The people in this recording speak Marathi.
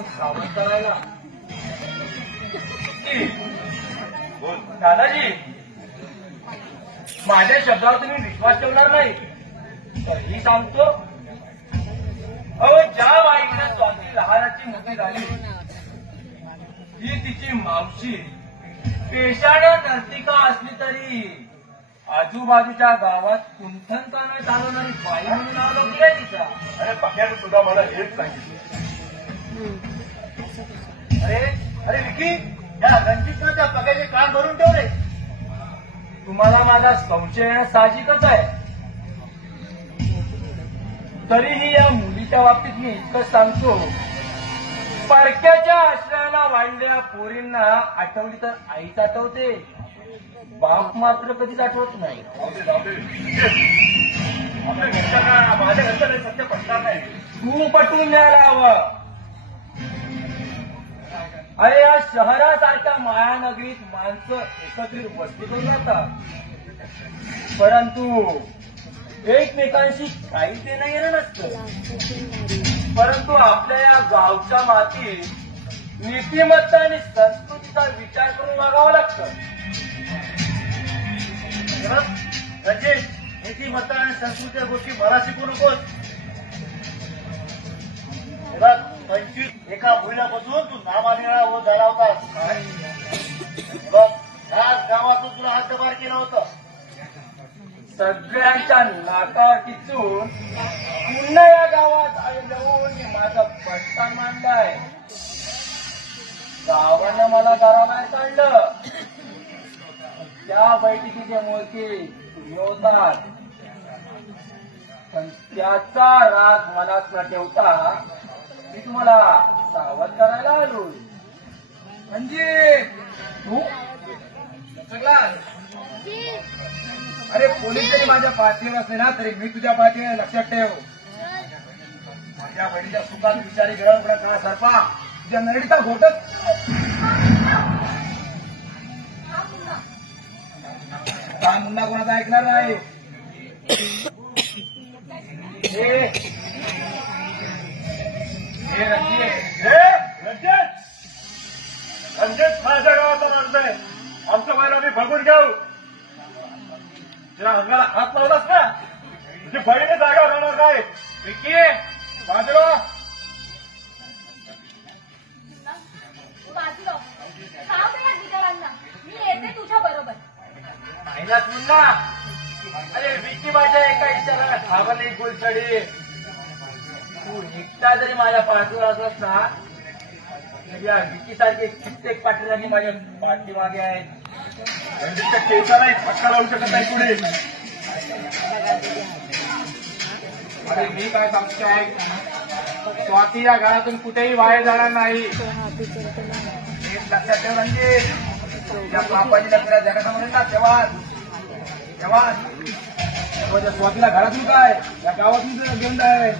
गावातून सावध करायला. बोल. दादाजी, माझ्या शब्दावर तुम्ही विश्वास ठेवणार नाही तरीही सांगतो. अहो, ज्या बाईकडे स्वाती लहानाची मोठी झाली ही तिची मावशी पेशाने नर्तिका असली तरी आजूबाजूच्या गावात कुंठन का नाही चालवणारी बाई म्हणून नाव लागली आहे तिचा. अरे पक्याने सुद्धा मला हेच सांगितलं. अरे अरे विकी, या रणजितच्या पक्याचे कान भरून ठेवले. तुम्हाला माझा संशय साहजिकच आहे. तरीही या मुलीच्या बाबतीत मी इतकंच सांगतो, परक्याच्या आश्रयाला वाढल्या पोरींना आठवली तर आईच आठवते, बाप मात्र कधीच आठवत नाही. आपल्या घरच्यांना माझ्या घरचं सत्य पटणार नाही. तू पटवून द्यायला हवं. अरे या शहरासारख्या मायानगरीत माणसं एकत्रित वस्ती करून राहतात, परंतु एकमेकांशी काही देणं येणं नसतं. परंतु आपल्या या गावच्या मातीत नीतिमत्ता आणि संस्कृतीचा विचार करून वागावं लागतं. म्हणजे नीतिमत्ता आणि संस्कृतीच्या गोष्टी मला शिकू नकोस. 25 एका महिन्यापासून तू नामानिळा होत झाला होतास. ह्याच गावातून तुला हद्दपार केलं होतं. सगळ्यांच्या नाकावर टिचून पुन्हा या गावात येऊन मी माझं बस्तान मांडलंय. गावानं मला घराबाहेर काढलं. त्या बैठकीचे मोळके तुम्ही होतात, पण त्याचा राग मनात न ठेवता मी तुम्हाला सावध करायला आलो. म्हणजे तू अरे, पोलीस जरी माझ्या पाठीवर असले ना तरी मी तुझ्या पाठीवर. लक्षात ठेव, माझ्या बहिणीच्या सुखात विचारी गिळण पडत ना सरपा, तुझ्या नरडीचा घोटत. हा मुन्ना कोणाचा ऐकणार नाही. रणजित माझ्या गावाचा माणूस आहे. आमच्या बाहेर आम्ही बघून घेऊ. तिला अंगाला हात लावलास ना, तुझी बहिणी जागा राहणार काय. विकी बाजूला. मी येते तुझ्या बरोबर. पाहिलाच मुन्ना, अरे विकी माझ्या एका इशारा घाबरली गुलछडी. तू एकटा जरी माझ्या पाठीवर असलास ना, या विकीसारखे कित्येक पाठीरांनी माझ्या पाठीमागे आहेत. रणजितच्या केसालाही फटका लावू शकत नाही पुढे. अरे मी काय सांगतो आहे, स्वाती या घरातून कुठेही बाहेर जाणार नाही. एक लक्षात ठेव रणजित, या पापाची लग्न जगासमोर येतात तेव्हा स्वातीला घरातून काय या गावातून घेऊन जाय.